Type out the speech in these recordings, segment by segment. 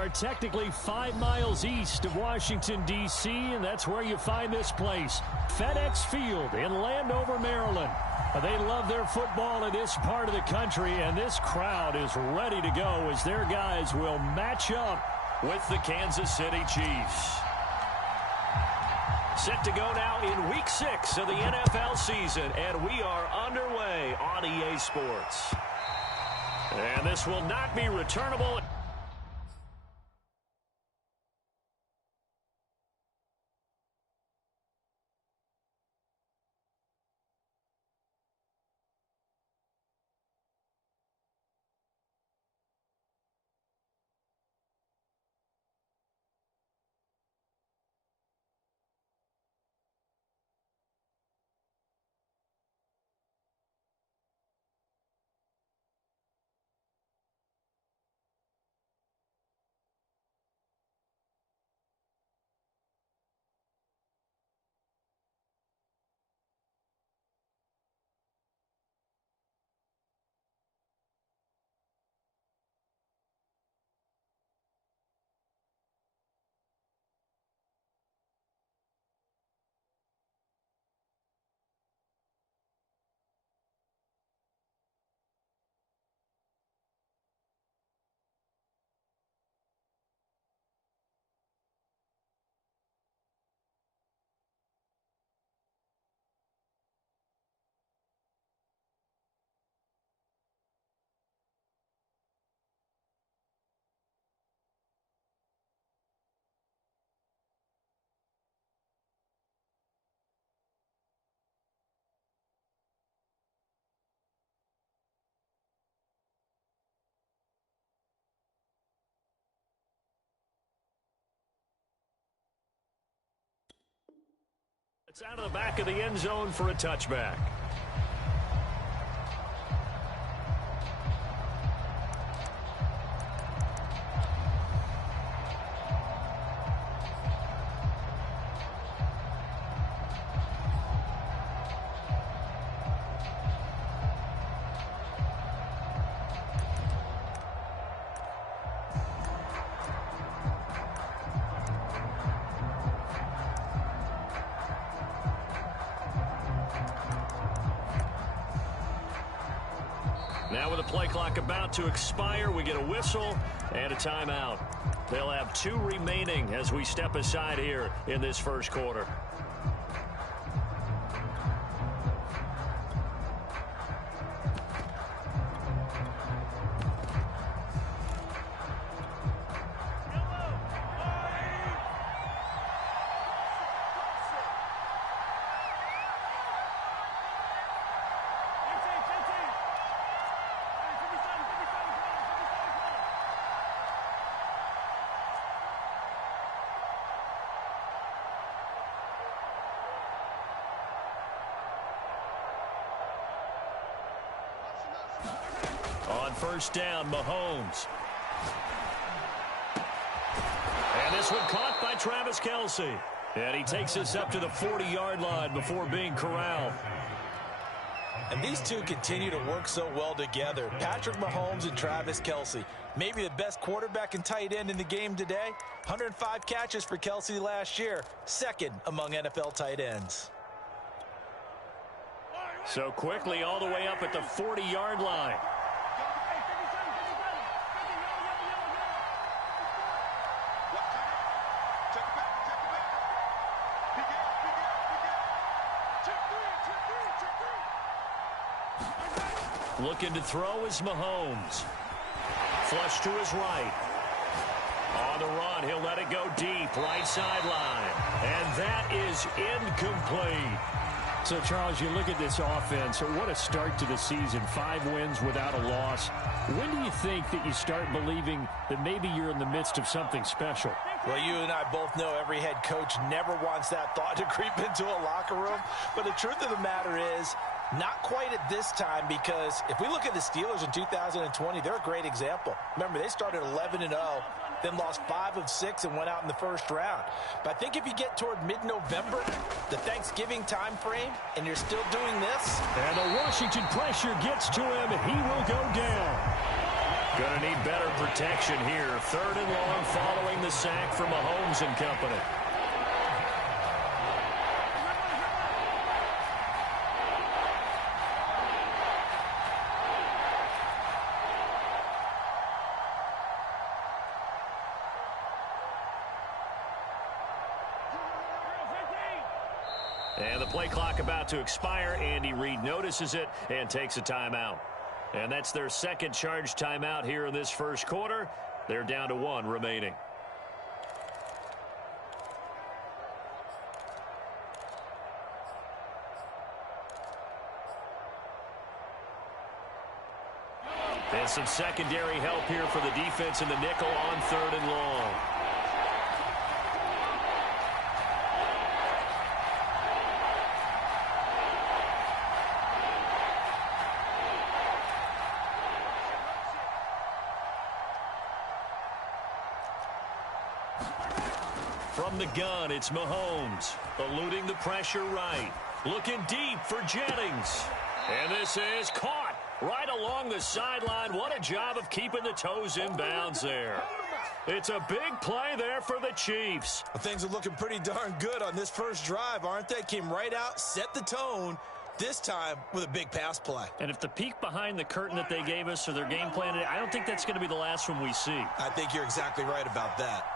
are technically 5 miles east of Washington, D.C., and that's where you find this place, FedEx Field in Landover, Maryland. They love their football in this part of the country, and this crowd is ready to go as their guys will match up with the Kansas City Chiefs. Set to go now in Week 6 of the NFL season, and we are underway on EA Sports. And this will not be returnable. It's out of the back of the end zone for a touchback. Now with the play clock about to expire, we get a whistle and a timeout. They'll have 2 remaining as we step aside here in this first quarter. On first down, Mahomes. And this one caught by Travis Kelce. And he takes us up to the 40-yard line before being corralled. And these two continue to work so well together. Patrick Mahomes and Travis Kelce. Maybe the best quarterback and tight end in the game today. 105 catches for Kelce last year. Second among NFL tight ends. So quickly all the way up at the 40-yard line. Looking to throw is Mahomes. Flush to his right. On the run, he'll let it go deep, right sideline. And that is incomplete. So, Charles, you look at this offense, what a start to the season. 5 wins without a loss. When do you think that you start believing that maybe you're in the midst of something special? Well, you and I both know every head coach never wants that thought to creep into a locker room. But the truth of the matter is, not quite at this time, because if we look at the Steelers in 2020, they're a great example. Remember, they started 11-0, then lost 5 of 6 and went out in the first round. But I think if you get toward mid-November, the Thanksgiving time frame, and you're still doing this. And the Washington pressure gets to him, and he will go down. Going to need better protection here. 3rd and long following the sack from Mahomes and company. And the play clock about to expire. Andy Reid notices it and takes a timeout. And that's their second charge timeout here in this first quarter. They're down to 1 remaining. And some secondary help here for the defense in the nickel on 3rd and long. From the gun, it's Mahomes, eluding the pressure right. Looking deep for Jennings. And this is caught right along the sideline. What a job of keeping the toes in bounds there. It's a big play there for the Chiefs. Well, things are looking pretty darn good on this first drive, aren't they? Came right out, set the tone, this time with a big pass play. And if the peek behind the curtain that they gave us or their game plan, I don't think that's going to be the last one we see. I think you're exactly right about that.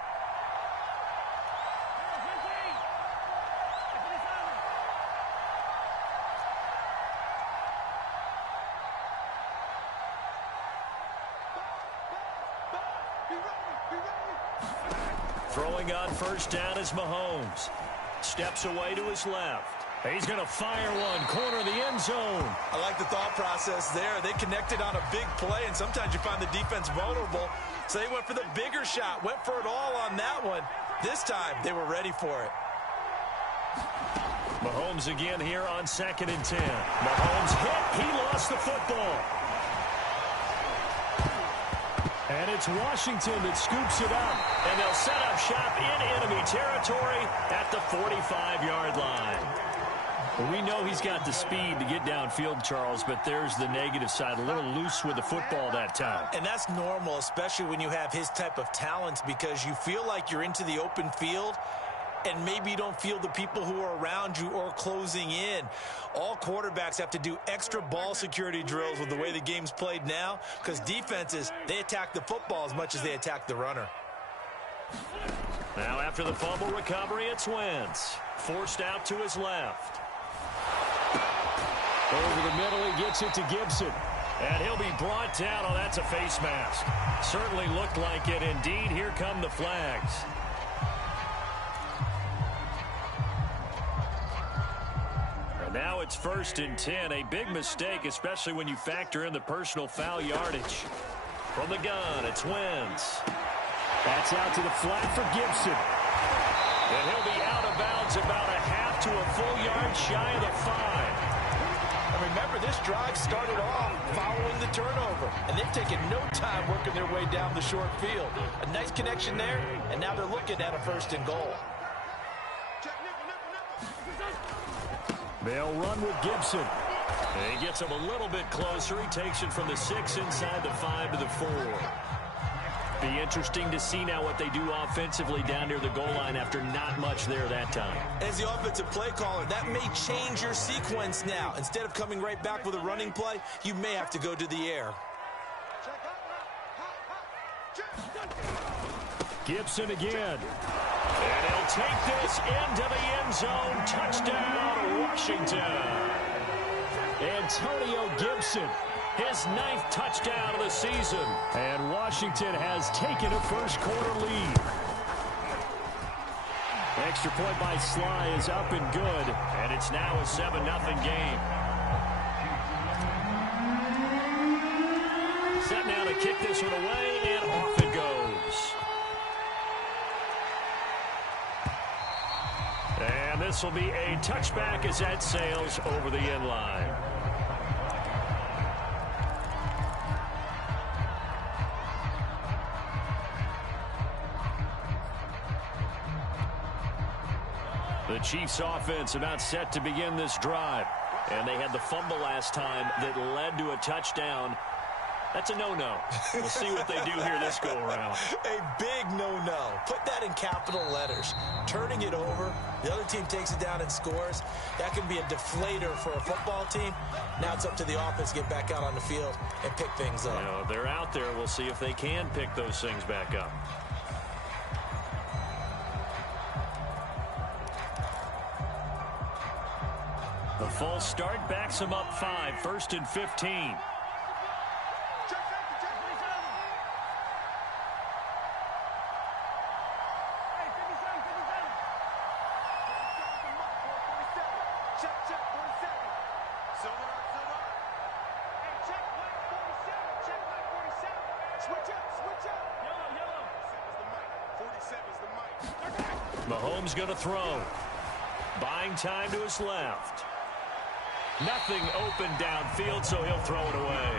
Throwing on first down is Mahomes. Steps away to his left. He's going to fire one. Corner of the end zone. I like the thought process there. They connected on a big play, and sometimes you find the defense vulnerable. So they went for the bigger shot, went for it all on that one. This time, they were ready for it. Mahomes again here on 2nd and 10. Mahomes hit. He lost the football. And it's Washington that scoops it up. And they'll set up shop in enemy territory at the 45-yard line. We know he's got the speed to get downfield, Charles, but there's the negative side. A little loose with the football that time. And that's normal, especially when you have his type of talents, because you feel like you're into the open field and maybe you don't feel the people who are around you or closing in. All quarterbacks have to do extra ball security drills with the way the game's played now, because defenses, they attack the football as much as they attack the runner. Now after the fumble recovery, it's Wentz. Forced out to his left. Over the middle, he gets it to Gibson. And he'll be brought down. Oh, that's a face mask. Certainly looked like it. Indeed, here come the flags. Now it's 1st and 10, a big mistake, especially when you factor in the personal foul yardage. From the gun, it's Wentz. That's out to the flat for Gibson. And he'll be out of bounds about a half to a full yard shy of the 5. And remember, this drive started off following the turnover, and they've taken no time working their way down the short field. A nice connection there, and now they're looking at a 1st and goal. They'll run with Gibson. And he gets him a little bit closer. He takes it from the 6 inside the 5 to the 4. Be interesting to see now what they do offensively down near the goal line after not much there that time. As the offensive play caller, that may change your sequence now. Instead of coming right back with a running play, you may have to go to the air. Gibson again. And he'll take this into the end zone. Touchdown, Washington. Antonio Gibson, his 9th touchdown of the season. And Washington has taken a first quarter lead. Extra point by Sly is up and good. And it's now a 7-0 game. Set now to kick this one away, and off it goes. And this will be a touchback as that sails over the end line. The Chiefs offense about set to begin this drive. And they had the fumble last time that led to a touchdown. That's a no-no. We'll see what they do here this go-around. A big no-no. Put that in capital letters. Turning it over, the other team takes it down and scores. That can be a deflator for a football team. Now it's up to the offense to get back out on the field and pick things up. You know, they're out there. We'll see if they can pick those things back up. The false start backs them up 5, 1st and 15. Mahomes going to throw. Buying time to his left. Nothing open downfield, so he'll throw it away.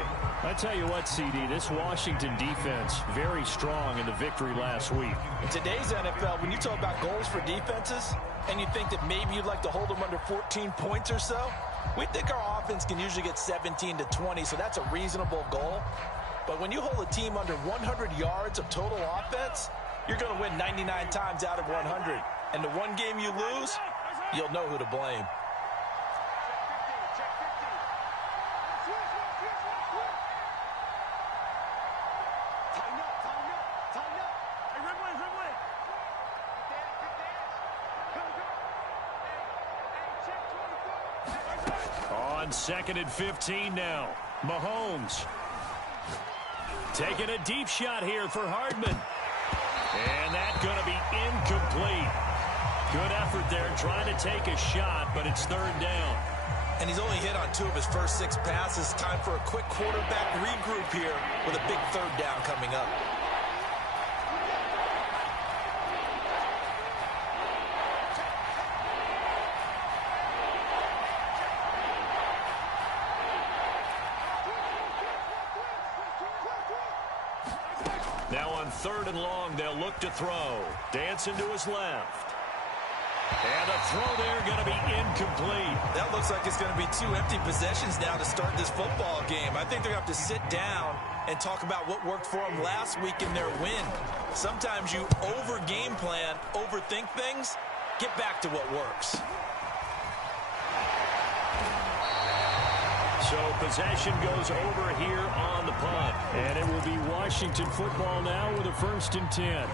I tell you what, CD, this Washington defense, very strong in the victory last week. In today's NFL, when you talk about goals for defenses, and you think that maybe you'd like to hold them under 14 points or so, we think our offense can usually get 17 to 20, so that's a reasonable goal. But when you hold a team under 100 yards of total offense, you're going to win 99 times out of 100. And the one game you lose, you'll know who to blame. On 2nd and 15 now. Mahomes taking a deep shot here for Hardman. And that's going to be incomplete. Good effort there trying to take a shot, but it's 3rd down. And he's only hit on 2 of his first 6 passes. Time for a quick quarterback regroup here with a big 3rd down coming up. Now on 3rd and long, they'll look to throw. Dancing to his left. And the throw there going to be incomplete. That looks like it's going to be 2 empty possessions now to start this football game. I think they're going to have to sit down and talk about what worked for them last week in their win. Sometimes you over-game plan, overthink things, get back to what works. So possession goes over here on the punt. And it will be Washington football now with a 1st and 10.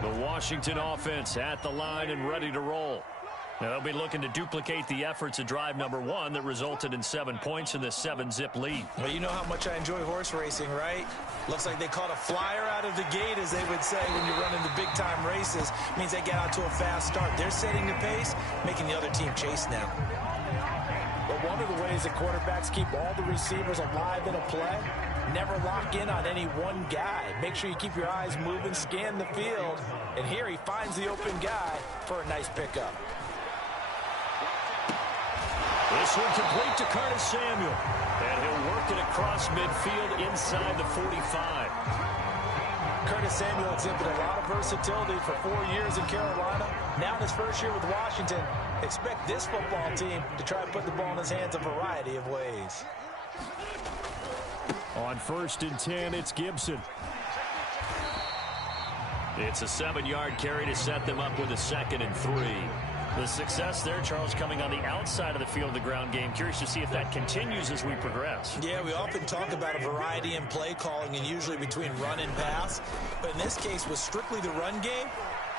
The Washington offense at the line and ready to roll. Now they'll be looking to duplicate the efforts of drive number 1 that resulted in 7 points in this 7-zip lead. Well, you know how much I enjoy horse racing, right? Looks like they caught a flyer out of the gate, as they would say when you're running the big-time races. Means they get out to a fast start. They're setting the pace, making the other team chase now. But one of the ways that quarterbacks keep all the receivers alive in a play, never lock in on any one guy. Make sure you keep your eyes moving, scan the field. And here he finds the open guy for a nice pickup. This one complete to Curtis Samuel. And he'll work it across midfield inside the 45. Curtis Samuel exhibited a lot of versatility for 4 years in Carolina. Now in his first year with Washington, expect this football team to try and put the ball in his hands a variety of ways. On 1st and 10, it's Gibson. It's a 7-yard carry to set them up with a 2nd and 3. The success there, Charles, coming on the outside of the field of the ground game. Curious to see if that continues as we progress. Yeah, we often talk about a variety in play calling and usually between run and pass. But in this case, with strictly the run game,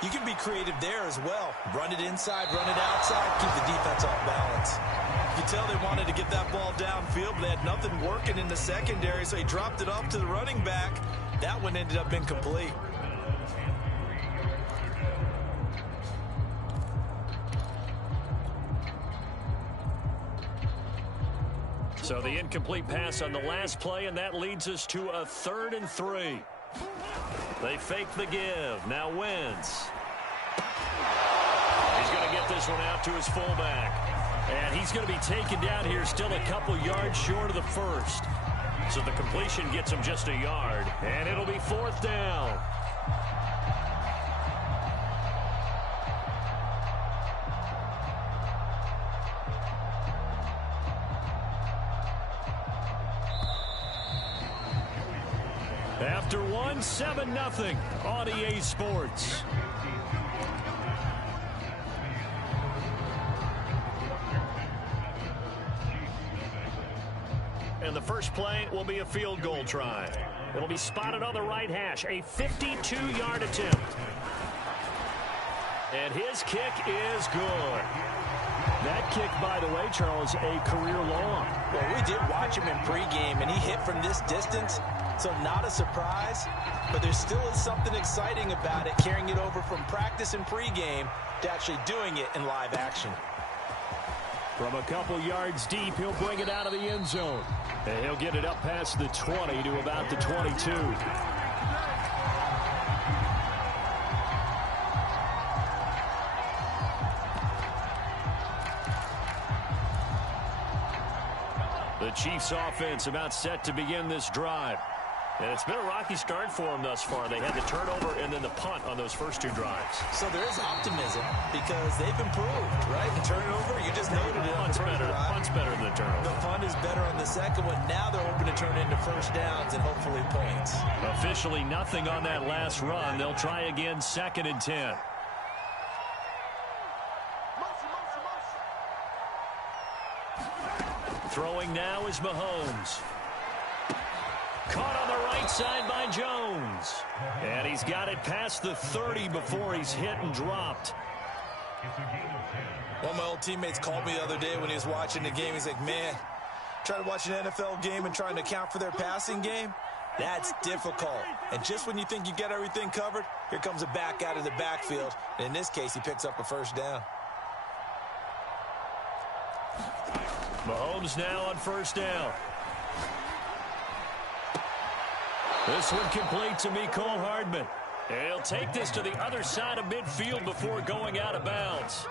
you can be creative there as well. Run it inside, run it outside, keep the defense off balance. You can tell they wanted to get that ball downfield, but they had nothing working in the secondary, so he dropped it off to the running back. That one ended up incomplete. So the incomplete pass on the last play, and that leads us to a 3rd and 3. They fake the give. Now Wentz. He's going to get this one out to his fullback. And he's going to be taken down here still a couple yards short of the 1st. So the completion gets him just a yard, and it'll be 4th down. After 7-0 on EA Sports. And the first play will be a field goal try. It'll be spotted on the right hash, a 52-yard attempt. And his kick is good. That kick, by the way, Charles, a career long. Well, we did watch him in pregame, and he hit from this distance, so not a surprise. But there still is something exciting about it, carrying it over from practice and pregame to actually doing it in live action. From a couple yards deep, he'll bring it out of the end zone. And he'll get it up past the 20 to about the 22. The Chiefs offense about set to begin this drive. And it's been a rocky start for them thus far. They had the turnover and then the punt on those first 2 drives. So there is optimism because they've improved, right? The turnover, you just noted it. Punt's better than the turnover. The punt is better on the second one. Now they're hoping to turn it into first downs and hopefully points. Officially nothing on that last run. They'll try again 2nd and 10. Throwing now is Mahomes. Caught on the right side by Jones. And he's got it past the 30 before he's hit and dropped. One of my old teammates called me the other day when he was watching the game. He's like, man, trying to watch an NFL game and trying to account for their passing game, that's difficult. And just when you think you get everything covered, here comes a back out of the backfield. And in this case, he picks up a first down. Mahomes now on first down. This one complete to Mecole Hardman. And he'll take this to the other side of midfield before going out of bounds.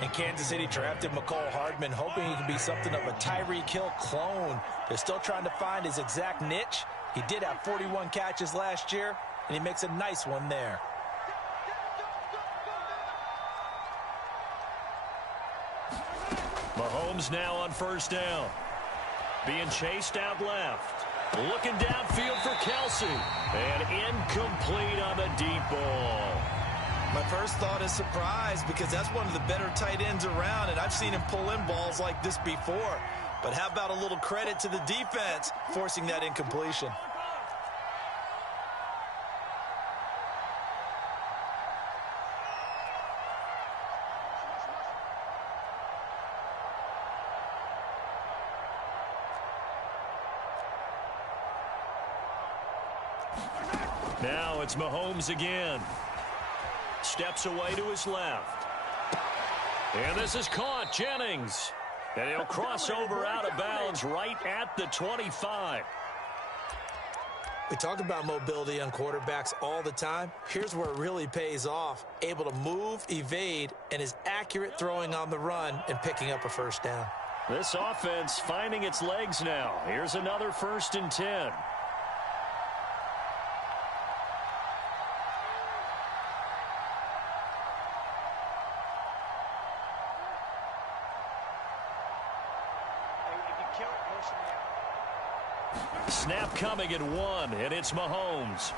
And Kansas City drafted Mecole Hardman, hoping he can be something of a Tyreek Hill clone. They're still trying to find his exact niche. He did have 41 catches last year, and he makes a nice one there. Mahomes now on first down. Being chased out left. Looking downfield for Kelsey. And incomplete on the deep ball. My first thought is surprise because that's one of the better tight ends around, and I've seen him pull in balls like this before. But how about a little credit to the defense forcing that incompletion? Now it's Mahomes again. Steps away to his left. And this is caught. Jennings. And he'll cross over out of bounds right at the 25. We talk about mobility on quarterbacks all the time. Here's where it really pays off. Able to move, evade, and is accurate throwing on the run and picking up a first down. This offense finding its legs now. Here's another 1st and 10. Snap coming at 1, and it's Mahomes.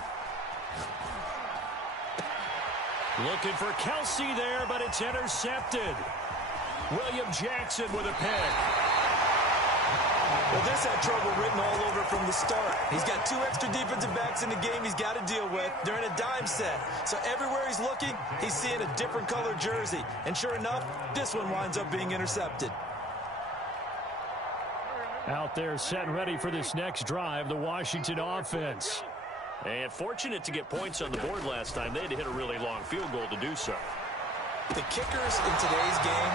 Looking for Kelsey there, but it's intercepted. William Jackson with a pick. Well, this had trouble written all over from the start. He's got 2 extra defensive backs in the game he's got to deal with. They're in a dime set. So everywhere he's looking, he's seeing a different color jersey. And sure enough, this one winds up being intercepted. Out there set and ready for this next drive, the Washington offense. And fortunate to get points on the board last time. They had to hit a really long field goal to do so. The kickers in today's game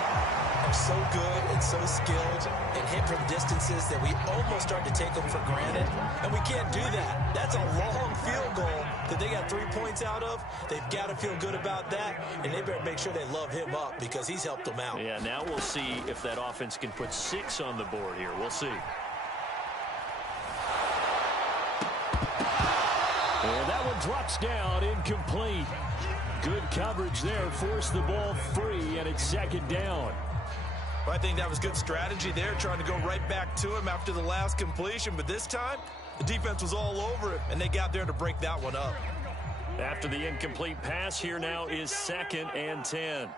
are so good and so skilled and hit from distances that we almost start to take them for granted. And we can't do that. That's a long field goal that they got 3 points out of. They've got to feel good about that, and they better make sure they love him up because he's helped them out. Yeah, now we'll see if that offense can put 6 on the board here. We'll see. And that one drops down, incomplete. Good coverage there, forced the ball free, and it's second down. Well, I think that was good strategy there, trying to go right back to him after the last completion. But this time, the defense was all over him, and they got there to break that one up. After the incomplete pass, here now is 2nd and 10.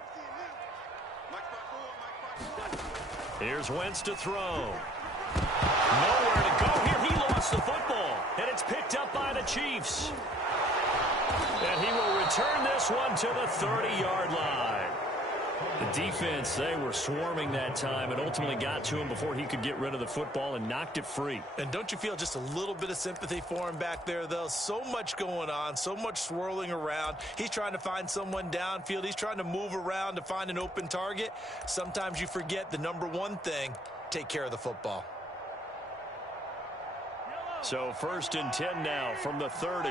Here's Wentz to throw. Nowhere to go here. He lost the football, and it's picked up by the Chiefs. And he will return this one to the 30-yard line. The defense, they were swarming that time and ultimately got to him before he could get rid of the football and knocked it free. And don't you feel just a little bit of sympathy for him back there, though? So much going on, so much swirling around. He's trying to find someone downfield. He's trying to move around to find an open target. Sometimes you forget the number one thing, take care of the football. So 1st and 10 now from the 30.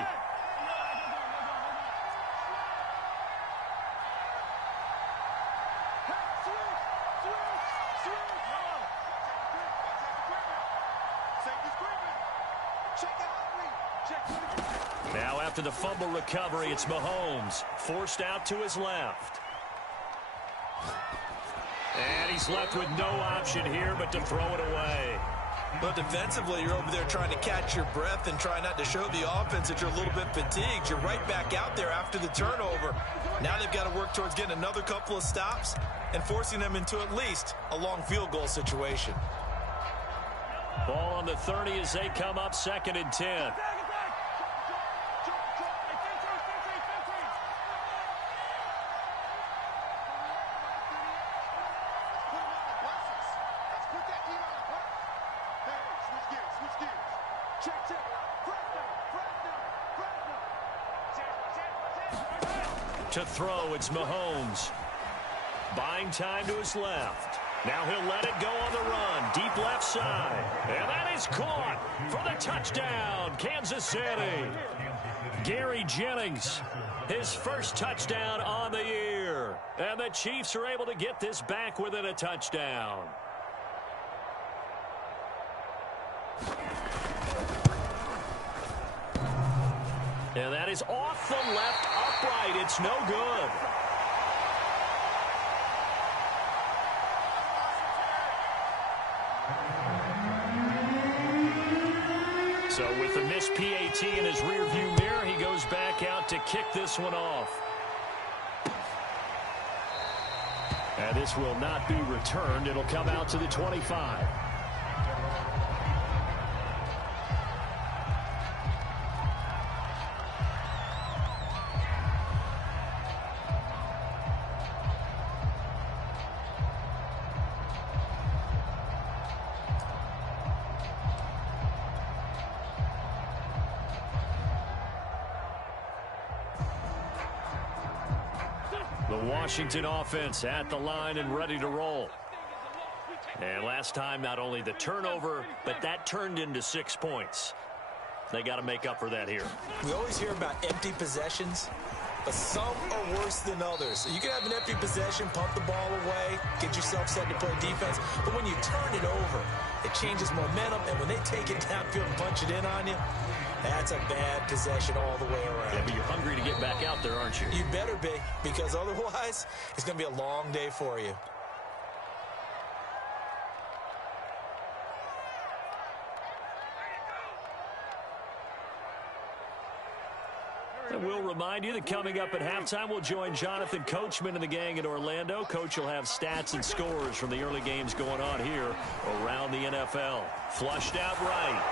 Now after the fumble recovery, it's Mahomes, forced out to his left. And he's left with no option here but to throw it away. But defensively, you're over there trying to catch your breath and try not to show the offense that you're a little bit fatigued. You're right back out there after the turnover. Now they've got to work towards getting another couple of stops and forcing them into at least a long field goal situation. Ball on the 30 as they come up 2nd and 10. To throw, it's Mahomes. Buying time to his left. Now he'll let it go on the run. Deep left side. And that is caught for the touchdown, Kansas City. Gary Jennings, his first touchdown on the year. And the Chiefs are able to get this back within a touchdown. And that is off the left upright. It's no good. So with the missed PAT in his rearview mirror, he goes back out to kick this one off. And this will not be returned. It'll come out to the 25. The Washington offense at the line and ready to roll. And last time, not only the turnover, but that turned into 6 points. They got to make up for that here. We always hear about empty possessions, but some are worse than others. You can have an empty possession, pump the ball away, get yourself set to play defense, but when you turn it over, it changes momentum, and when they take it downfield and punch it in on you, that's a bad possession all the way around. Yeah, but you're hungry to get back out there, aren't you? You better be, because otherwise, it's going to be a long day for you. And we'll remind you that coming up at halftime, we'll join Jonathan Coachman and the gang in Orlando. Coach will have stats and scores from the early games going on here around the NFL. Flushed out right.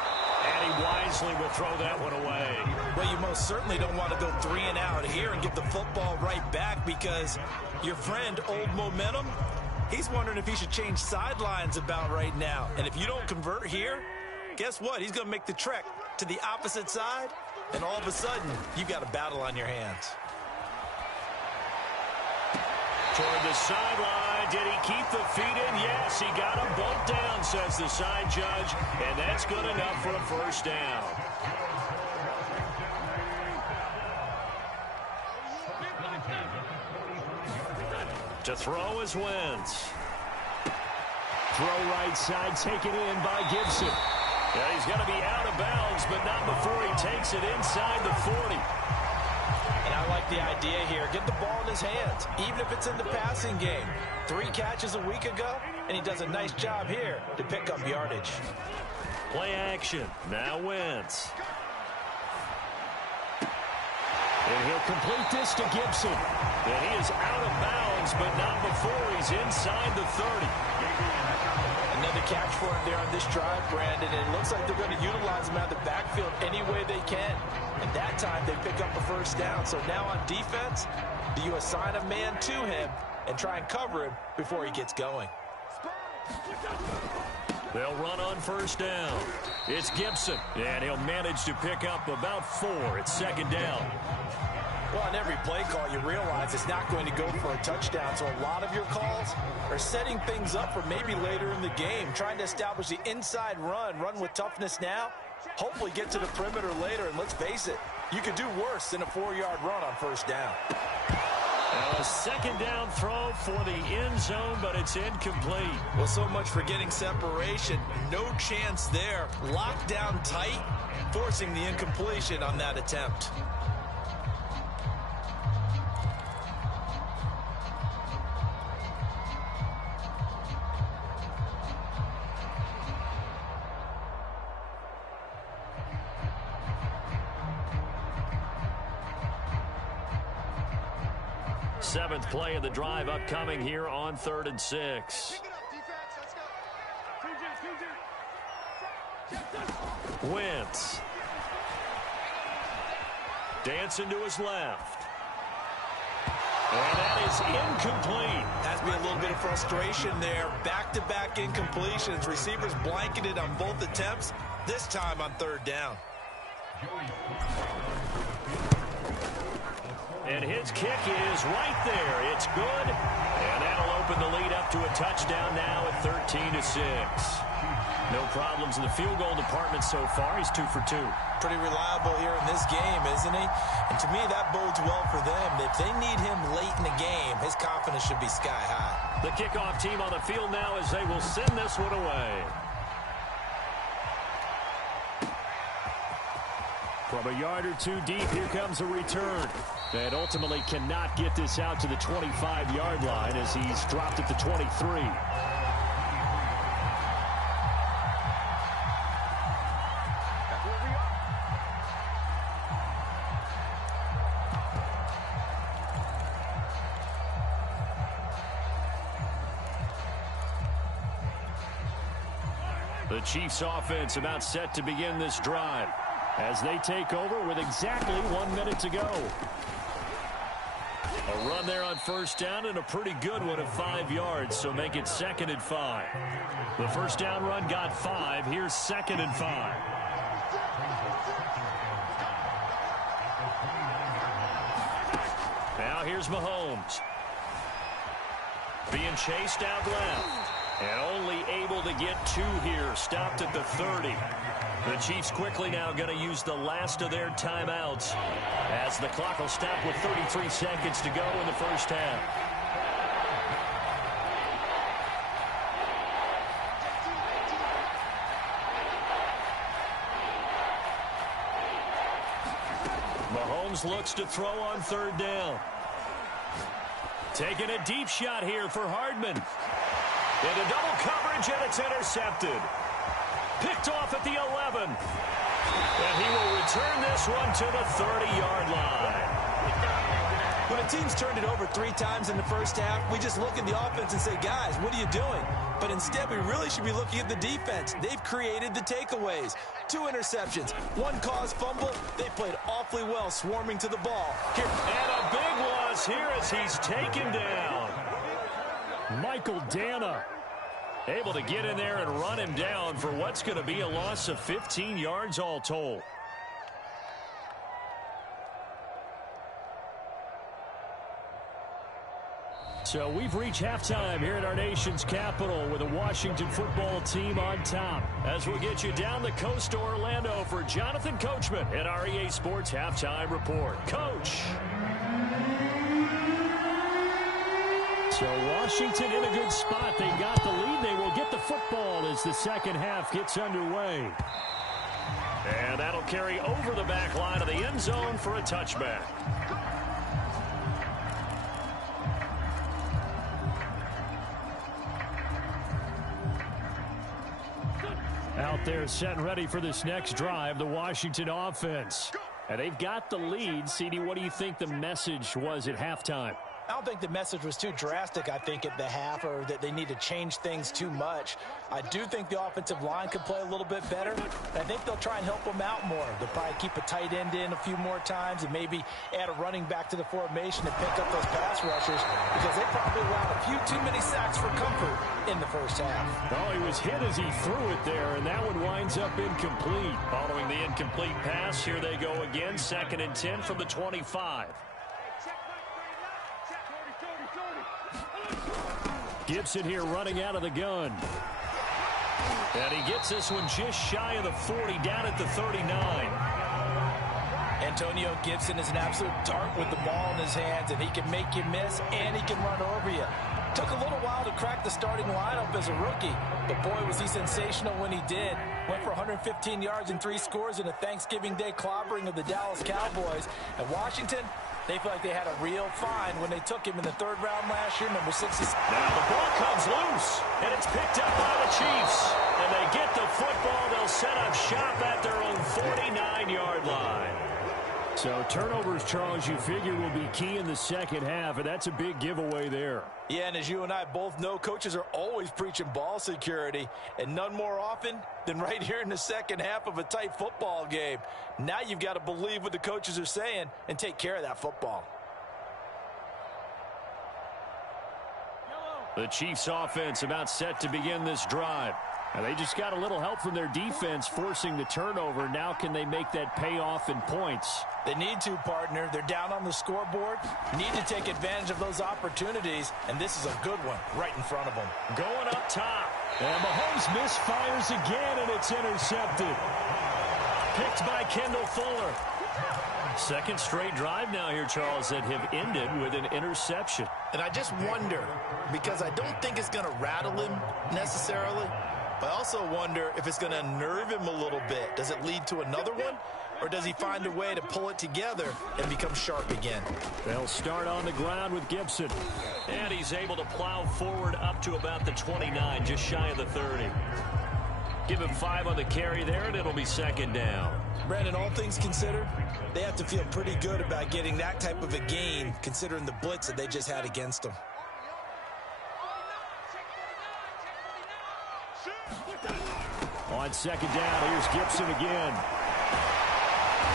And he wisely will throw that one away. Well, you most certainly don't want to go 3 and out here and get the football right back, because your friend, Old Momentum, he's wondering if he should change sidelines about right now. And if you don't convert here, guess what? He's going to make the trek to the opposite side, and all of a sudden, you've got a battle on your hands. Toward the sideline, did he keep the feet in? Yes, he got him both down, says the side judge, and that's good enough for a first down. To throw is Wentz. Throw right side, taken in by Gibson. Yeah, he's going to be out of bounds, but not before he takes it inside the 40. And I like the idea here. Get the ball in his hands, even if it's in the passing game. 3 catches a week ago, and he does a nice job here to pick up yardage. Play action. Now Wentz. And he'll complete this to Gibson. And he is out of bounds, but not before he's inside the 30. Another catch for him there on this drive, Brandon, and it looks like they're going to utilize him out of the backfield any way they can. And that time they pick up a first down. So now on defense, do you assign a man to him and try and cover him before he gets going? They'll run on first down. It's Gibson, and he'll manage to pick up about 4. It's second down. Well, on every play call, you realize it's not going to go for a touchdown. So a lot of your calls are setting things up for maybe later in the game, trying to establish the inside run with toughness now, hopefully get to the perimeter later. And let's face it, you could do worse than a 4-yard run on first down. Now a second down throw for the end zone, but it's incomplete. Well, so much for getting separation. No chance there. Locked down tight, forcing the incompletion on that attempt. Seventh play of the drive upcoming here on 3rd and 6. Wentz. Dancing to his left. And that is incomplete. Has been a little bit of frustration there. Back-to-back incompletions. Receivers blanketed on both attempts, this time on 3rd down. And his kick is right there. It's good. And that'll open the lead up to a touchdown now at 13-6. No problems in the field goal department so far. He's 2 for 2. Pretty reliable here in this game, isn't he? And to me, that bodes well for them. If they need him late in the game, his confidence should be sky high. The kickoff team on the field now as they will send this one away. From a yard or 2 deep, here comes a return. And ultimately cannot get this out to the 25-yard line as he's dropped at the 23. The Chiefs offense about set to begin this drive as they take over with exactly 1 minute to go. A run there on first down and a pretty good one at 5 yards, so make it 2nd and 5. The first down run got 5. Here's 2nd and 5. Now here's Mahomes. Being chased out left. And only able to get 2 here. Stopped at the 30. The Chiefs quickly now going to use the last of their timeouts as the clock will stop with 33 seconds to go in the first half. Mahomes looks to throw on 3rd down. Taking a deep shot here for Hardman. Into double coverage, and it's intercepted. Picked off at the 11. And he will return this one to the 30-yard line. When a team's turned it over 3 times in the first half, we just look at the offense and say, guys, what are you doing? But instead, we really should be looking at the defense. They've created the takeaways. 2 interceptions, 1 caused fumble. They played awfully well swarming to the ball. Here. And a big loss here as he's taken down. Michael Dana able to get in there and run him down for what's going to be a loss of 15 yards all told. So we've reached halftime here at our nation's capital with the Washington football team on top. As we'll get you down the coast to Orlando for Jonathan Coachman at our EA Sports Halftime Report. Coach. So Washington in a good spot. They got the lead. They will get the football as the second half gets underway. And that'll carry over the back line of the end zone for a touchback. Out there set and ready for this next drive, the Washington offense. And they've got the lead. CD, what do you think the message was at halftime? I don't think the message was too drastic, I think, at the half, or that they need to change things too much. I do think the offensive line could play a little bit better. And I think they'll try and help them out more. They'll probably keep a tight end in a few more times and maybe add a running back to the formation and pick up those pass rushers, because they probably allowed a few too many sacks for comfort in the first half. Well, he was hit as he threw it there, and that one winds up incomplete. Following the incomplete pass, here they go again, 2nd and 10 from the 25. Gibson here running out of the gun. And he gets this one just shy of the 40, down at the 39. Antonio Gibson is an absolute dart with the ball in his hands, and he can make you miss, and he can run over you. Took a little while to crack the starting lineup as a rookie, but boy, was he sensational when he did. Went for 115 yards and 3 scores in a Thanksgiving Day clobbering of the Dallas Cowboys. And Washington, they feel like they had a real find when they took him in the 3rd round last year, number 66. Now the ball comes loose, and it's picked up by the Chiefs. And they get the football. They'll set up shop at their own 49-yard line. So turnovers, Charles, you figure will be key in the second half, and that's a big giveaway there. Yeah, and as you and I both know, coaches are always preaching ball security, and none more often than right here in the second half of a tight football game. Now you've got to believe what the coaches are saying and take care of that football. The Chiefs offense about set to begin this drive. And they just got a little help from their defense forcing the turnover. Now can they make that pay off in points? They need to, partner. They're down on the scoreboard. Need to take advantage of those opportunities, and this is a good one right in front of them. Going up top. And Mahomes misfires again, and it's intercepted. Picked by Kendall Fuller. Second straight drive now here, Charles, that have ended with an interception. And I just wonder, because I don't think it's going to rattle him necessarily, but I also wonder if it's going to unnerve him a little bit. Does it lead to another one, or does he find a way to pull it together and become sharp again? They'll start on the ground with Gibson. And he's able to plow forward up to about the 29, just shy of the 30. Give him 5 on the carry there, and it'll be 2nd down. Brandon, all things considered, they have to feel pretty good about getting that type of a gain, considering the blitz that they just had against them. On 2nd down, here's Gibson again.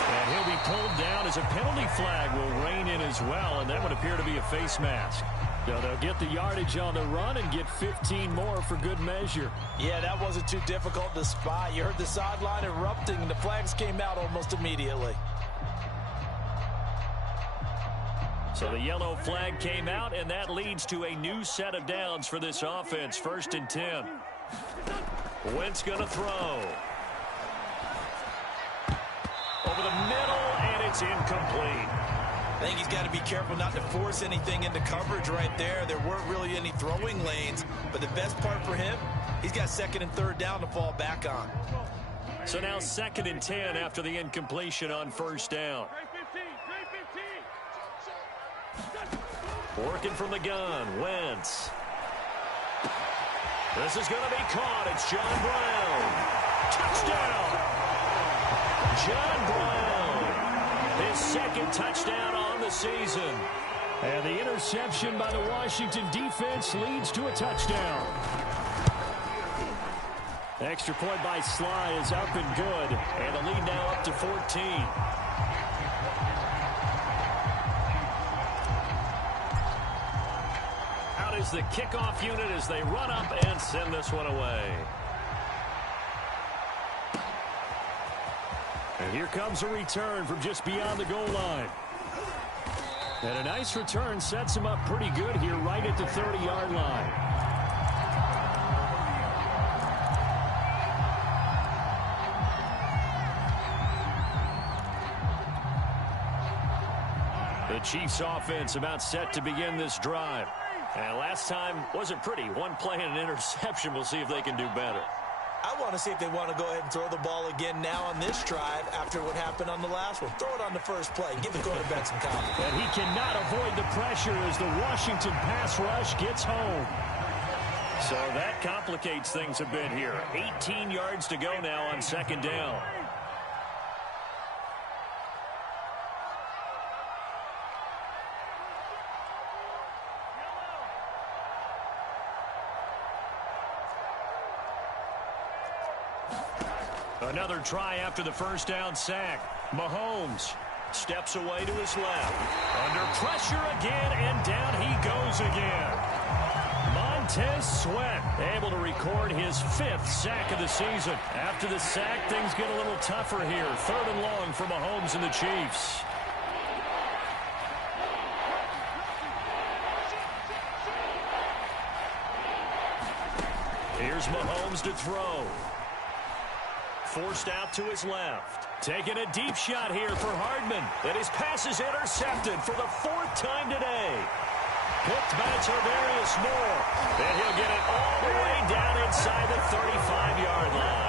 And he'll be pulled down as a penalty flag will rein in as well, and that would appear to be a face mask. So they'll get the yardage on the run and get 15 more for good measure. Yeah, that wasn't too difficult to spot. You heard the sideline erupting, and the flags came out almost immediately. So the yellow flag came out, and that leads to a new set of downs for this offense. 1st and 10. Wentz going to throw. Over the middle, and it's incomplete. I think he's got to be careful not to force anything into coverage right there. There weren't really any throwing lanes, but the best part for him, he's got 2nd and 3rd down to fall back on. So now 2nd and 10 after the incompletion on 1st down. Working from the gun, Wentz. This is going to be caught. It's John Brown. Touchdown. John Brown. His 2nd touchdown on the season. And the interception by the Washington defense leads to a touchdown. Extra point by Sly is up and good. And the lead now up to 14. Is the kickoff unit as they run up and send this one away. And here comes a return from just beyond the goal line. And a nice return sets him up pretty good here right at the 30-yard line. The Chiefs offense about set to begin this drive. And last time wasn't pretty. One play and an interception. We'll see if they can do better. I want to see if they want to go ahead and throw the ball again now on this drive after what happened on the last one. Throw it on the first play. Give the quarterback some confidence. And he cannot avoid the pressure as the Washington pass rush gets home. So that complicates things a bit here. 18 yards to go now on second down. Another try after the first down sack. Mahomes steps away to his left. Under pressure again, and down he goes again. Montez Sweat able to record his 5th sack of the season. After the sack, things get a little tougher here. 3rd and long for Mahomes and the Chiefs. Here's Mahomes to throw. Forced out to his left. Taking a deep shot here for Hardman. And his pass is intercepted for the 4th time today. Picked by Tarvarius Moore. And he'll get it all the way down inside the 35-yard line.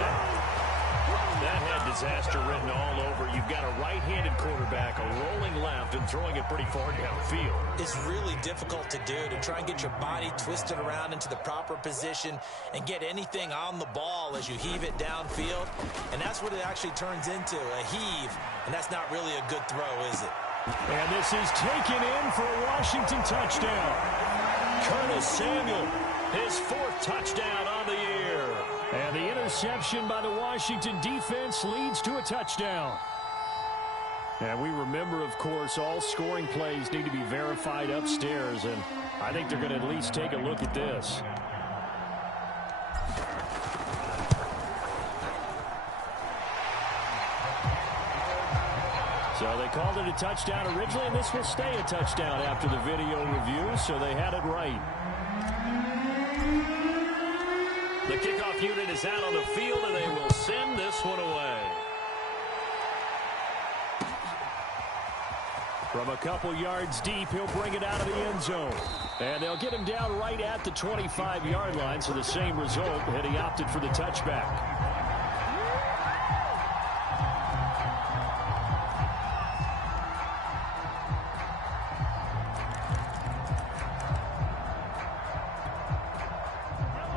That had disaster written all over. You've got a right-handed quarterback, a rolling left, and throwing it pretty far downfield. It's really difficult to do, to try and get your body twisted around into the proper position and get anything on the ball as you heave it downfield. And that's what it actually turns into, a heave. And that's not really a good throw, is it? And this is taken in for a Washington touchdown. Curtis Samuel, his 4th touchdown on the year. And the interception by the Washington defense leads to a touchdown. And we remember, of course, all scoring plays need to be verified upstairs, and I think they're going to at least take a look at this. So they called it a touchdown originally, and this will stay a touchdown after the video review, so they had it right. The kickoff unit is out on the field, and they will send this one away. From a couple yards deep, he'll bring it out of the end zone. And they'll get him down right at the 25-yard line, so the same result, and he opted for the touchback.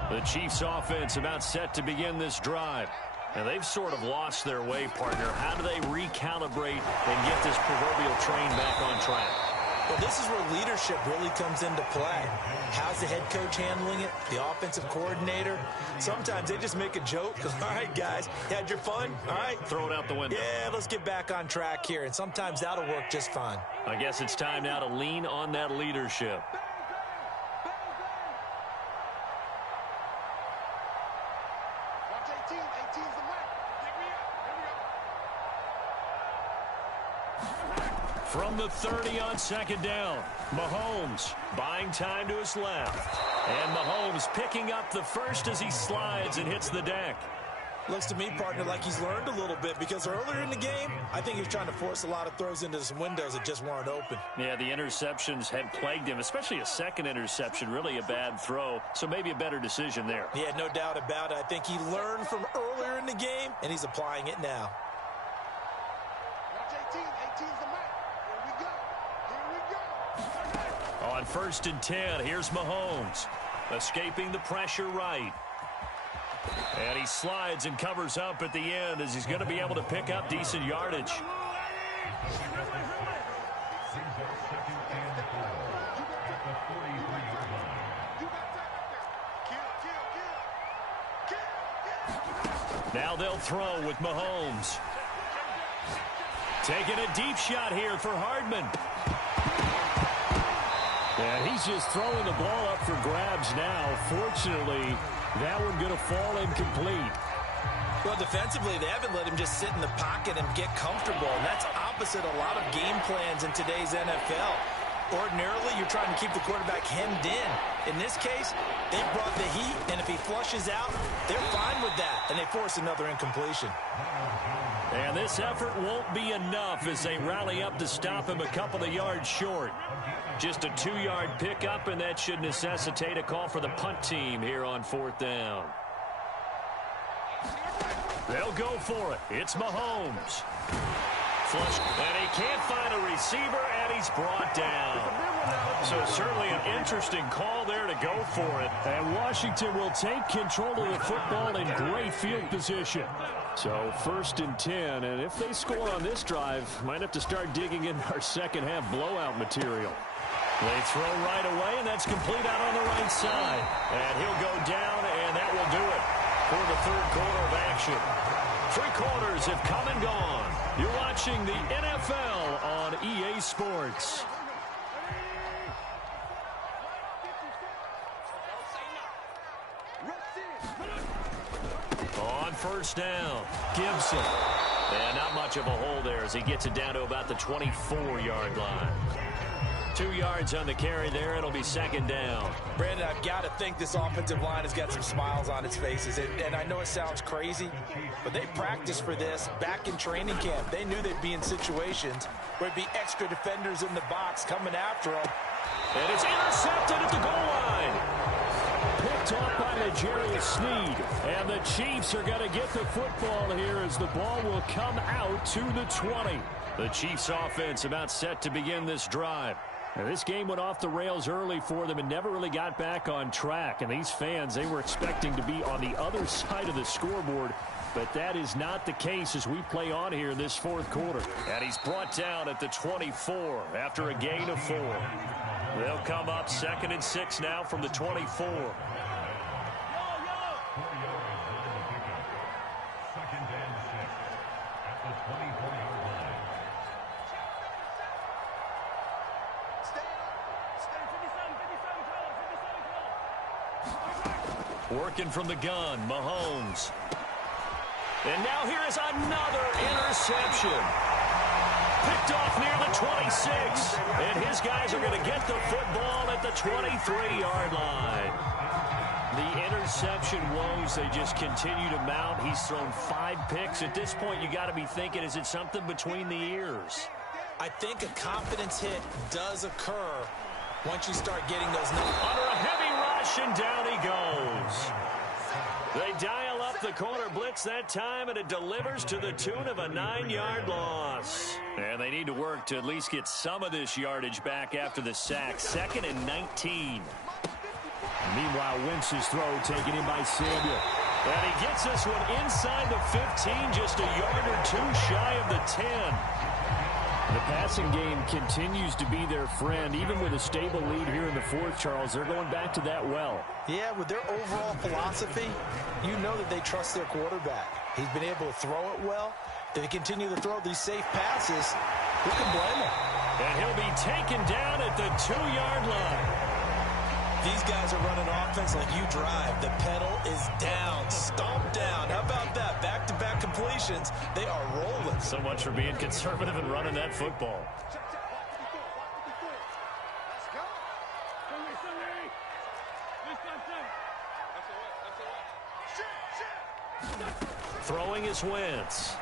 The Chiefs offense about set to begin this drive. And they've sort of lost their way, partner. How do they recalibrate and get this proverbial train back on track? Well, this is where leadership really comes into play. How's the head coach handling it? The offensive coordinator? Sometimes they just make a joke. All right, guys, you had your fun? All right. Throw it out the window. Yeah, let's get back on track here. And sometimes that'll work just fine. I guess it's time now to lean on that leadership. From the 30 on second down, Mahomes buying time to his left. And Mahomes picking up the first as he slides and hits the deck. Looks to me, partner, like he's learned a little bit, because earlier in the game, I think he was trying to force a lot of throws into some windows that just weren't open. Yeah, the interceptions had plagued him, especially a second interception, really a bad throw, so maybe a better decision there. Yeah, no doubt about it. I think he learned from earlier in the game, and he's applying it now. On 1st and 10, here's Mahomes, escaping the pressure right. And he slides and covers up at the end as he's going to be able to pick up decent yardage. Now they'll throw with Mahomes. Taking a deep shot here for Hardman. And he's just throwing the ball up for grabs now. Fortunately, that one going to fall incomplete. Well, defensively, they haven't let him just sit in the pocket and get comfortable. And that's opposite a lot of game plans in today's NFL. Ordinarily, you're trying to keep the quarterback hemmed in. In this case, they brought the heat, and if he flushes out, they're fine with that, and they force another incompletion. And this effort won't be enough as they rally up to stop him a couple of yards short. Just a 2-yard pickup, and that should necessitate a call for the punt team here on 4th down. They'll go for it. It's Mahomes. Flush, and he can't find a receiver, and he's brought down. So certainly an interesting call there to go for it. And Washington will take control of the football in great field position. So 1st and 10, and if they score on this drive, might have to start digging in our second half blowout material. They throw right away, and that's complete out on the right side. And he'll go down, and that will do it for the 3rd quarter of action. 3 quarters have come and gone. You're watching the NFL on EA Sports. On 1st down, Gibson. And not much of a hole there as he gets it down to about the 24-yard line. 2 yards on the carry there. It'll be 2nd down. Brandon, I've got to think this offensive line has got some smiles on its faces. And I know it sounds crazy, but they practiced for this back in training camp. They knew they'd be in situations where it'd be extra defenders in the box coming after them. And it's intercepted at the goal line. Picked off by L'Jarius Sneed. And the Chiefs are going to get the football here as the ball will come out to the 20. The Chiefs offense about set to begin this drive. Now, this game went off the rails early for them and never really got back on track. And these fans, they were expecting to be on the other side of the scoreboard. But that is not the case as we play on here in this 4th quarter. And he's brought down at the 24 after a gain of 4. They'll come up 2nd and 6 now from the 24. Working from the gun, Mahomes. And now here is another interception. Picked off near the 26. And his guys are going to get the football at the 23-yard line. The interception woes, they just continue to mount. He's thrown 5 picks. At this point, you got to be thinking, is it something between the ears? I think a confidence hit does occur once you start getting those numbers. Under a heavy rush, and down he goes. They dial up the corner blitz that time, and it delivers to the tune of a 9-yard loss. And they need to work to at least get some of this yardage back after the sack. 2nd and 19. Meanwhile, Wentz's throw taken in by Samuel. And he gets this one inside the 15, just a yard or 2 shy of the 10. The passing game continues to be their friend. Even with a stable lead here in the 4th, Charles, they're going back to that well. Yeah, with their overall philosophy, you know that they trust their quarterback. He's been able to throw it well. If they continue to throw these safe passes, who can blame him? And he'll be taken down at the 2-yard line. These guys are running offense like you drive. The pedal is down, stomped down. How about that? Back-to-back completions. They are rolling. So much for being conservative and running that football. Throwing is Wentz.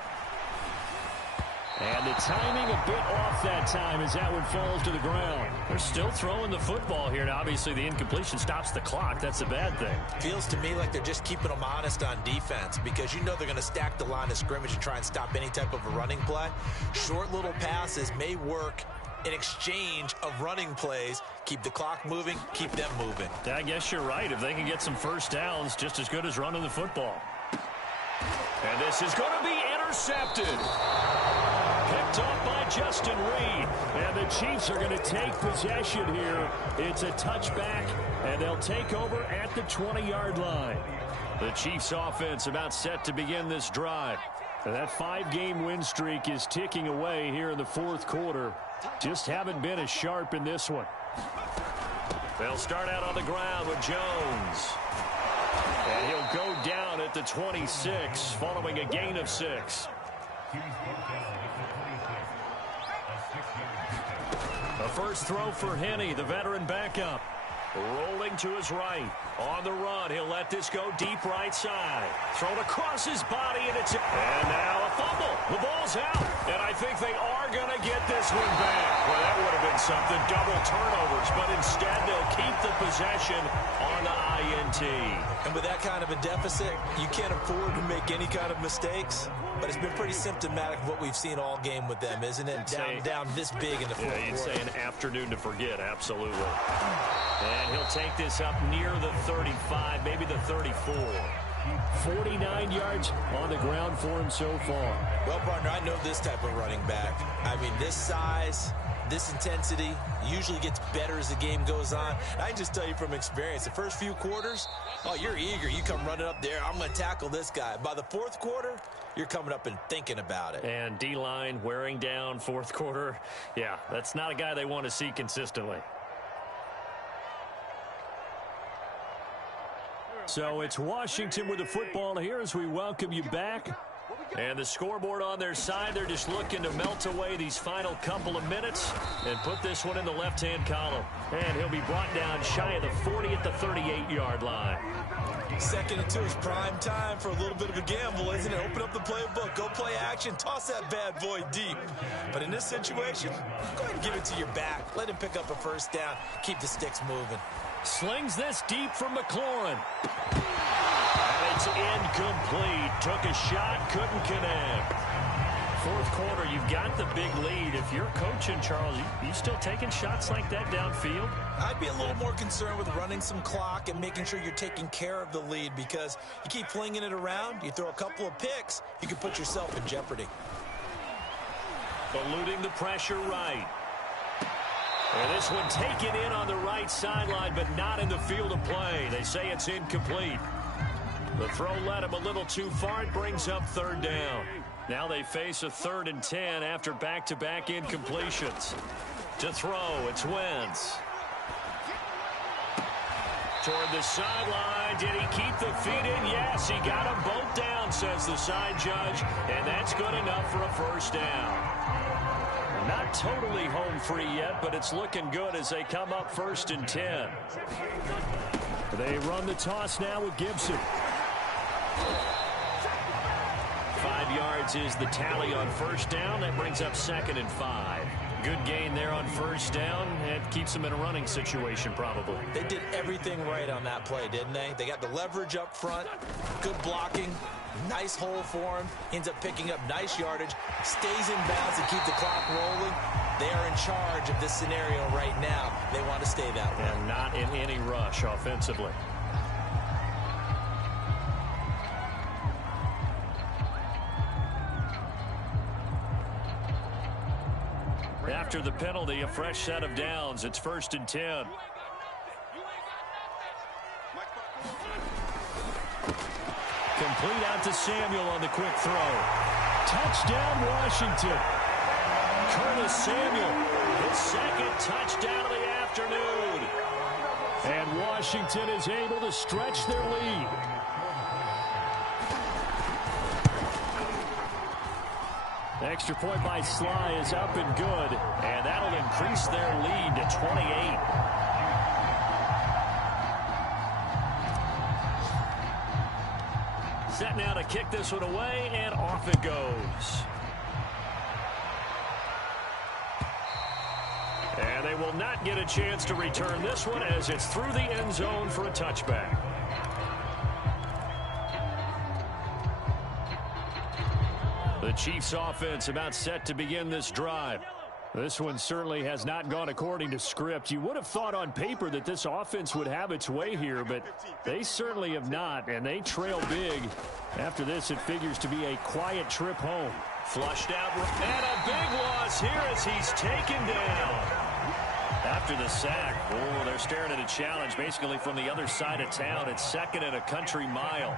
And the timing a bit off that time as that one falls to the ground. They're still throwing the football here, and obviously the incompletion stops the clock. That's a bad thing. Feels to me like they're just keeping them honest on defense because you know they're going to stack the line of scrimmage and try and stop any type of a running play. Short little passes may work in exchange of running plays. Keep the clock moving, keep them moving. I guess you're right. If they can get some first downs, just as good as running the football. And this is going to be intercepted. Picked off by Justin Reed. And the Chiefs are going to take possession here. It's a touchback, and they'll take over at the 20-yard line. The Chiefs offense about set to begin this drive. And that 5-game win streak is ticking away here in the 4th quarter. Just haven't been as sharp in this one. They'll start out on the ground with Jones. And he'll go down at the 26 following a gain of 6. A first throw for Henney, the veteran backup. Rolling to his right. On the run, he'll let this go deep right side. Thrown across his body, and it's... And now a fumble. The ball's out. And I think they are going to get this one back. Well, that would have been something. Double turnovers. But instead, they'll keep the possession on the INT. And with that kind of a deficit, you can't afford to make any kind of mistakes. But it's been pretty symptomatic of what we've seen all game with them, isn't it? Down this big in the fourth quarter. You'd say an afternoon to forget, absolutely. And he'll take this up near the 35, maybe the 34. 49 yards on the ground for him so far. Well, partner, I know this type of running back. I mean, this size, this intensity usually gets better as the game goes on. I can just tell you from experience, the first few quarters, oh, you're eager. You come running up there, I'm going to tackle this guy. By the fourth quarter, you're coming up and thinking about it. And D-line wearing down fourth quarter. Yeah, that's not a guy they want to see consistently. So it's Washington with the football here as we welcome you back. And the scoreboard on their side, they're just looking to melt away these final couple of minutes and put this one in the left-hand column. And he'll be brought down shy of the 40 at the 38-yard line. Second and 2 is prime time for a little bit of a gamble, isn't it? Open up the playbook, go play action, toss that bad boy deep. But in this situation, go ahead and give it to your back. Let him pick up a first down. Keep the sticks moving. Slings this deep from McLaurin. And it's incomplete. Took a shot, couldn't connect. Fourth quarter, you've got the big lead. If you're coaching, Charles, you still taking shots like that downfield? I'd be a little more concerned with running some clock and making sure you're taking care of the lead, because you keep flinging it around, you throw a couple of picks, you can put yourself in jeopardy. Eluding the pressure right. And this one taken in on the right sideline, but not in the field of play. They say it's incomplete. The throw led him a little too far. It brings up third down. Now they face a 3rd and 10 after back-to-back incompletions. To throw, it's Wentz. Toward the sideline. Did he keep the feet in? Yes, he got them both down, says the side judge. And that's good enough for a first down. Not totally home free yet, but it's looking good as they come up 1st and 10. They run the toss now with Gibson. 5 yards is the tally on first down. That brings up 2nd and 5. Good gain there on first down. It keeps them in a running situation probably. They did everything right on that play, didn't they? They got the leverage up front, good blocking, nice hole for him, ends up picking up nice yardage, stays in bounds to keep the clock rolling. They are in charge of this scenario right now. They want to stay that way. And not in any rush offensively. After the penalty, a fresh set of downs. It's 1st and 10. Complete out to Samuel on the quick throw. Touchdown, Washington. Curtis Samuel, his 2nd touchdown of the afternoon. And Washington is able to stretch their lead. Extra point by Sly is up and good, and that'll increase their lead to 28. Set now to kick this one away, and off it goes. And they will not get a chance to return this one as it's through the end zone for a touchback. The Chiefs offense about set to begin this drive. This one certainly has not gone according to script. You would have thought on paper that this offense would have its way here, but they certainly have not, and they trail big. After this, it figures to be a quiet trip home. Flushed out, and a big loss here as he's taken down. After the sack, oh, they're staring at a challenge basically from the other side of town. It's 2nd and a country mile.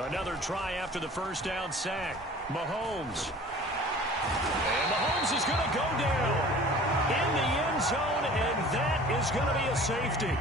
Another try after the first down sack. Mahomes. And Mahomes is going to go down in the end zone, and that is going to be a safety.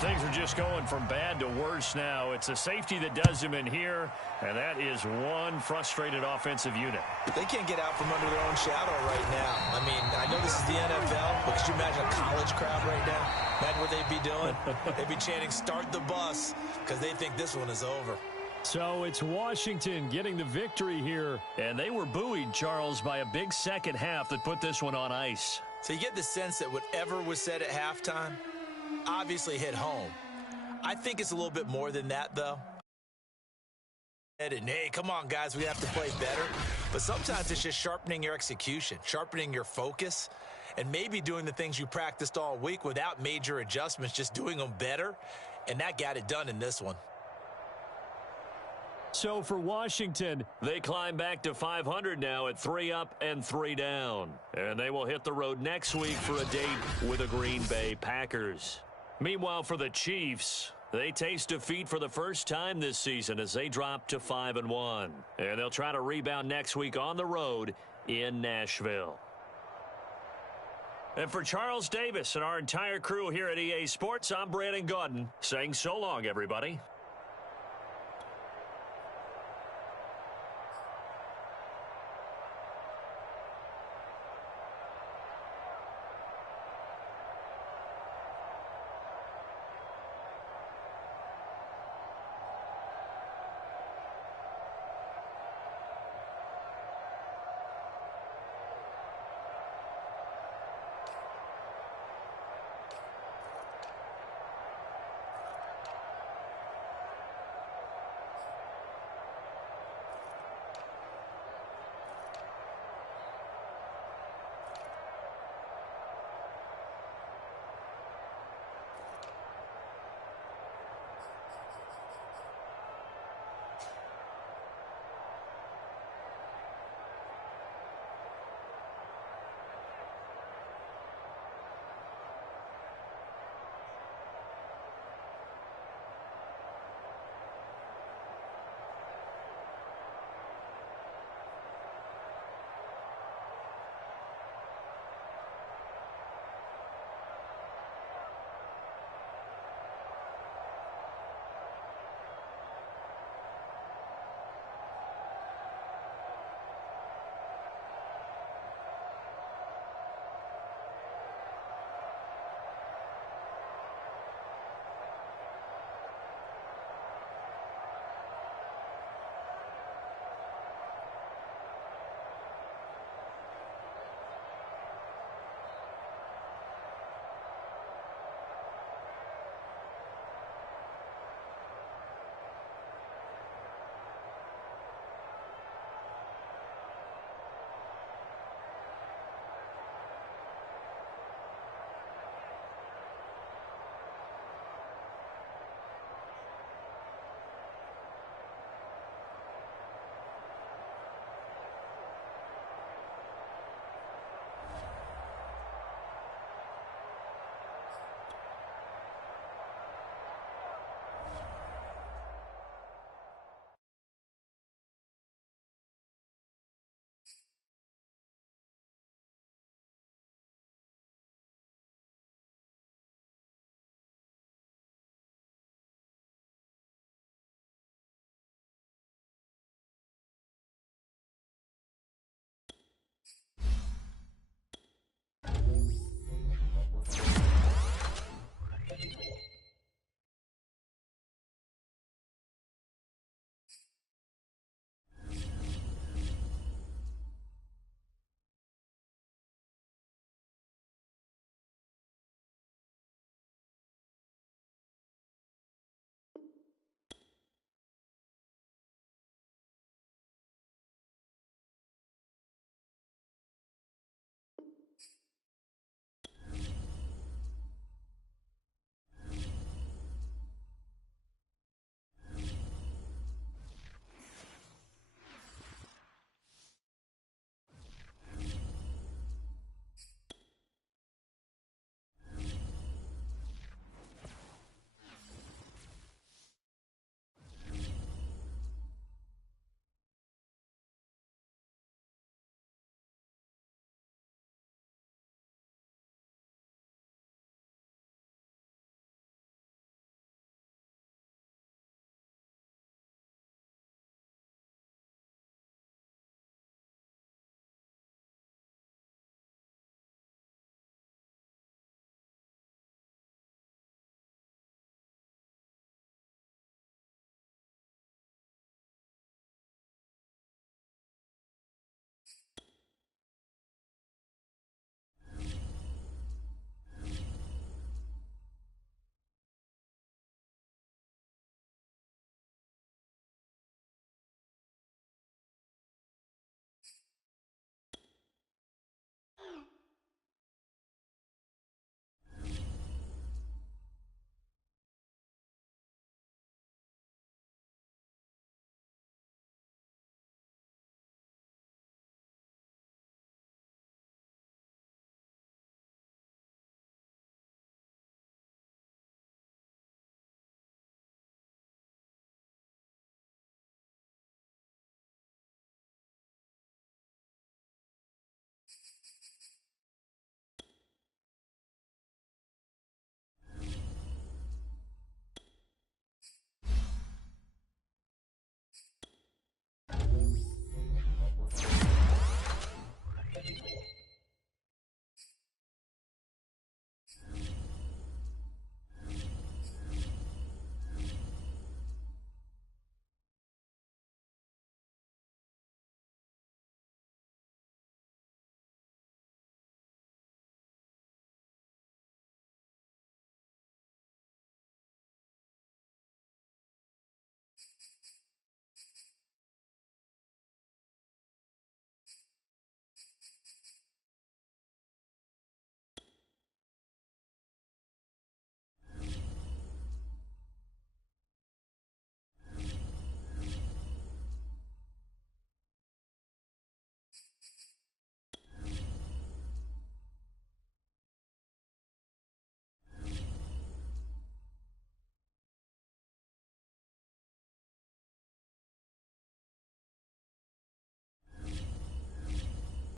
Things are just going from bad to worse now. It's a safety that does him in here, and that is one frustrated offensive unit. They can't get out from under their own shadow right now. I mean, I know this is the NFL, but could you imagine a college crowd right now? Imagine what they'd be doing. They'd be chanting, "Start the bus," because they think this one is over. So it's Washington getting the victory here. And they were buoyed, Charles, by a big second half that put this one on ice. So you get the sense that whatever was said at halftime obviously hit home. I think it's a little bit more than that, though. And, hey, come on, guys, we have to play better. But sometimes it's just sharpening your execution, sharpening your focus, and maybe doing the things you practiced all week without major adjustments, just doing them better. And that got it done in this one. So for Washington, they climb back to 500 now at 3 up and 3 down. And they will hit the road next week for a date with the Green Bay Packers. Meanwhile, for the Chiefs, they taste defeat for the first time this season as they drop to 5-1. And they'll try to rebound next week on the road in Nashville. And for Charles Davis and our entire crew here at EA Sports, I'm Brandon Gaudin saying so long, everybody.